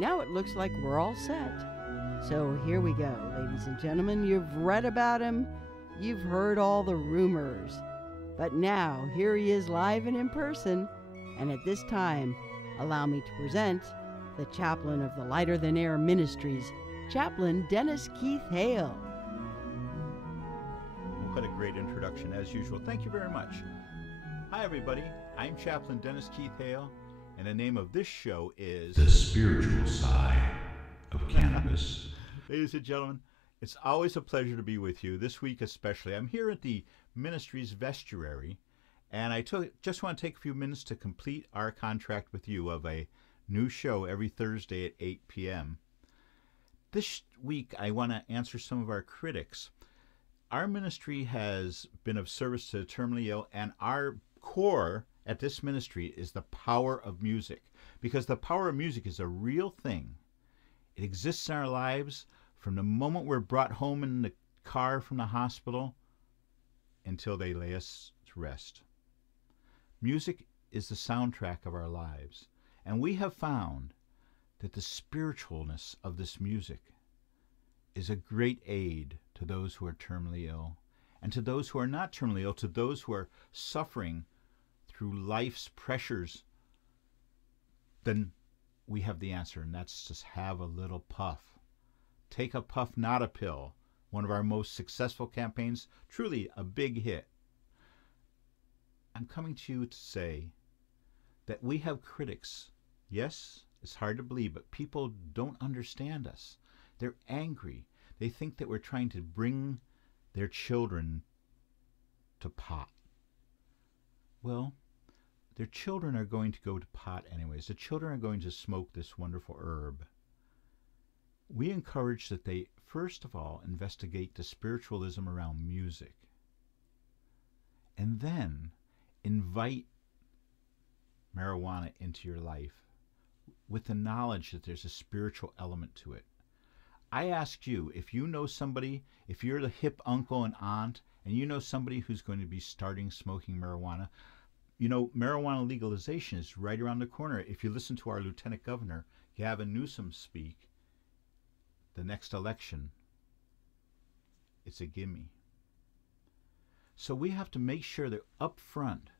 Now it looks like we're all set. So here we go, ladies and gentlemen. You've read about him. You've heard all the rumors. But now, here he is live and in person. And at this time, allow me to present the chaplain of the Lighter Than Air Ministries, Chaplain Dennis Keith Hale. What a great introduction, as usual. Thank you very much. Hi, everybody. I'm Chaplain Dennis Keith Hale, and the name of this show is The Spiritual Side of Cannabis. Ladies and gentlemen, it's always a pleasure to be with you, this week especially. I'm here at the ministry's vestry, and I just want to take a few minutes to complete our contract with you of a new show every Thursday at 8 p.m. This week, I want to answer some of our critics. Our ministry has been of service to the terminally ill, and our core at this ministry is the power of music, because the power of music is a real thing. It exists in our lives from the moment we're brought home in the car from the hospital until they lay us to rest. Music is the soundtrack of our lives, and we have found that the spiritualness of this music is a great aid to those who are terminally ill, and to those who are not terminally ill, to those who are suffering through life's pressures. Then we have the answer, and that's just have a little puff. Take a puff, not a pill. One of our most successful campaigns, truly a big hit. I'm coming to you to say that we have critics. Yes, it's hard to believe, but people don't understand us. They're angry. They think that we're trying to bring their children to pot. Well, their children are going to go to pot anyways. The children are going to smoke this wonderful herb. We encourage that they, first of all, investigate the spiritualism around music, and then invite marijuana into your life with the knowledge that there's a spiritual element to it. I ask you, if you know somebody, if you're the hip uncle and aunt, and you know somebody who's going to be starting smoking marijuana, you know, marijuana legalization is right around the corner. If you listen to our Lieutenant Governor, Gavin Newsom, speak, the next election, it's a gimme. So we have to make sure that up front,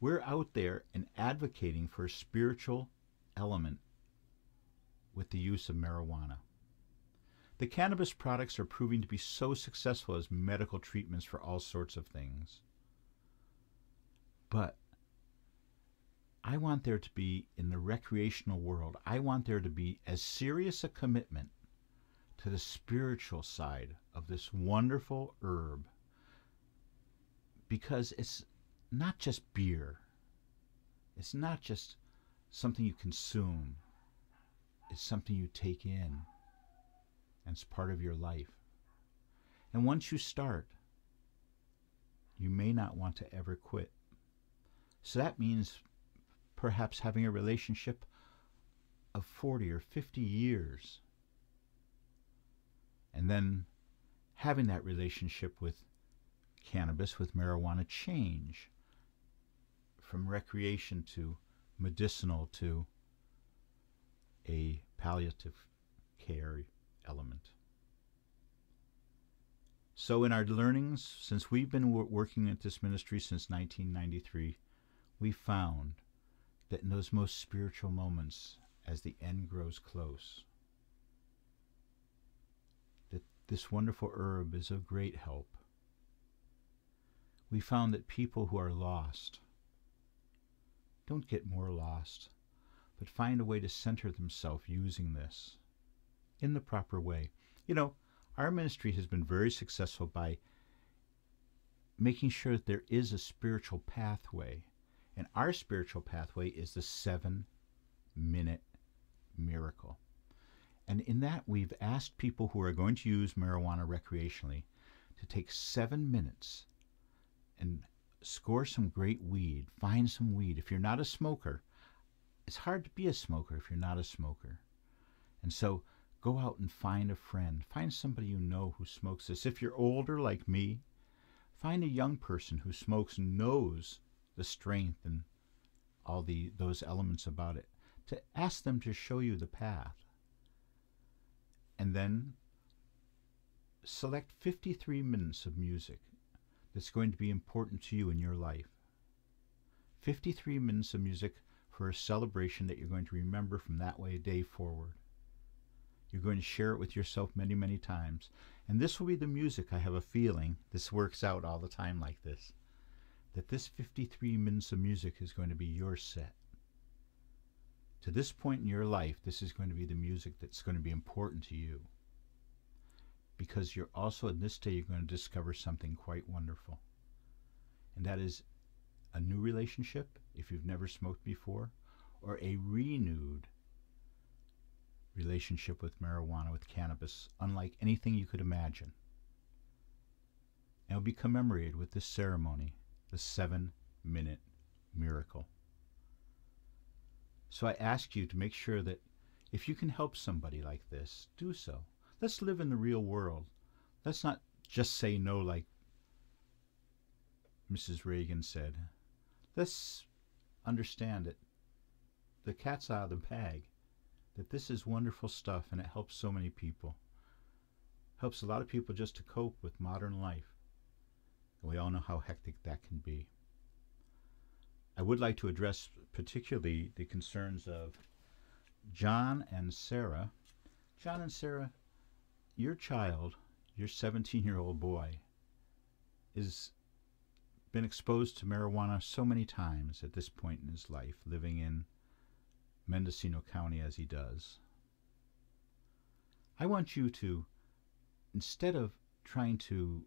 we're out there and advocating for a spiritual element with the use of marijuana. The cannabis products are proving to be so successful as medical treatments for all sorts of things. But I want there to be, in the recreational world, I want there to be as serious a commitment to the spiritual side of this wonderful herb, because it's not just beer. It's not just something you consume. It's something you take in, and it's part of your life. And once you start, you may not want to ever quit. So that means perhaps having a relationship of 40 or 50 years, and then having that relationship with cannabis, with marijuana, change from recreation to medicinal to a palliative care element. So in our learnings, since we've been working at this ministry since 1993, we found that in those most spiritual moments, as the end grows close, that this wonderful herb is of great help. We found that people who are lost don't get more lost, but find a way to center themselves using this in the proper way. You know, our ministry has been very successful by making sure that there is a spiritual pathway. And our spiritual pathway is the 7-minute miracle. And in that, we've asked people who are going to use marijuana recreationally to take 7 minutes and score some great weed. Find some weed. If you're not a smoker, it's hard to be a smoker if you're not a smoker. And so go out and find a friend. Find somebody you know who smokes this. If you're older like me, find a young person who smokes and knows the strength and all those elements about it, to ask them to show you the path. and then select 53 minutes of music that's going to be important to you in your life. 53 minutes of music for a celebration that you're going to remember from that day forward. You're going to share it with yourself many, many times. And this will be the music, I have a feeling, this works out all the time like this, that this 53 minutes of music is going to be your set. To this point in your life, this is going to be the music that's going to be important to you. Because you're also, in this day, you're going to discover something quite wonderful. And that is a new relationship, if you've never smoked before, or a renewed relationship with marijuana, with cannabis, unlike anything you could imagine. And will be commemorated with this ceremony, the 7-minute miracle. So I ask you to make sure that if you can help somebody like this, do so. Let's live in the real world. Let's not just say no like Mrs. Reagan said. Let's understand that the cat's out of the bag, that this is wonderful stuff and it helps so many people. Helps a lot of people just to cope with modern life. And we all know how hectic that can be. I would like to address particularly the concerns of John and Sarah. John and Sarah, your child, your 17-year-old boy, has been exposed to marijuana so many times at this point in his life, living in Mendocino County as he does. I want you to, instead of trying to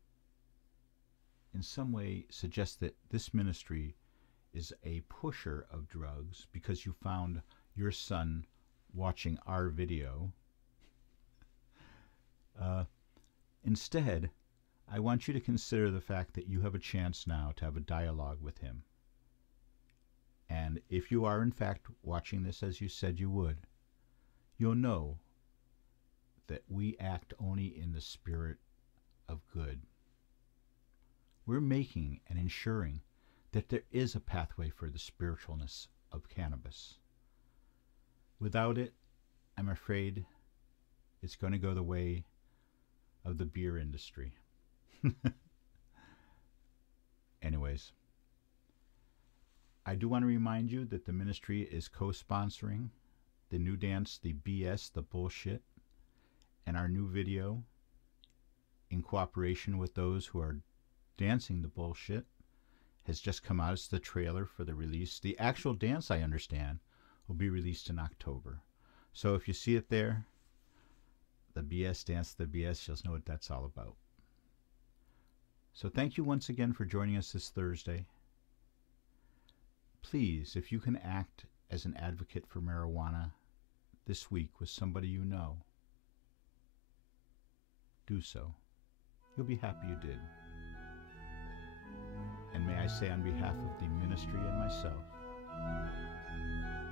in some way suggest that this ministry is a pusher of drugs because you found your son watching our video, instead, I want you to consider the fact that you have a chance now to have a dialogue with him. And if you are in fact watching this as you said you would, you'll know that we act only in the spirit of good. We're making and ensuring that there is a pathway for the spiritualness of cannabis. Without it, I'm afraid it's going to go the way of the beer industry. Anyways, I do want to remind you that the ministry is co-sponsoring the new dance, the BS, the bullshit, and our new video in cooperation with those who are dancing the bullshit has just come out. It's the trailer for the release. The actual dance, I understand, will be released in October. So if you see it there, the BS dance, the BS, you'll know what that's all about. So thank you once again for joining us this Thursday. Please, if you can act as an advocate for marijuana this week with somebody you know, do so. You'll be happy you did. And may I say on behalf of the ministry and myself,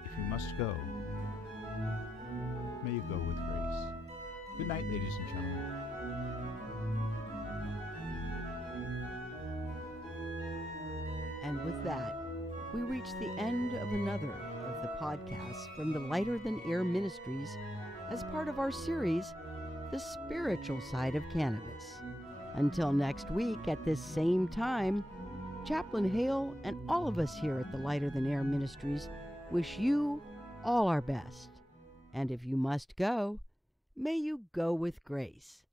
if you must go, may you go with grace. Good night, ladies and gentlemen. And with that, we reach the end of another of the podcasts from the Lighter Than Air Ministries as part of our series, The Spiritual Side of Cannabis. Until next week at this same time, Chaplain Hale and all of us here at the Lighter Than Air Ministries wish you all our best. And if you must go, may you go with grace.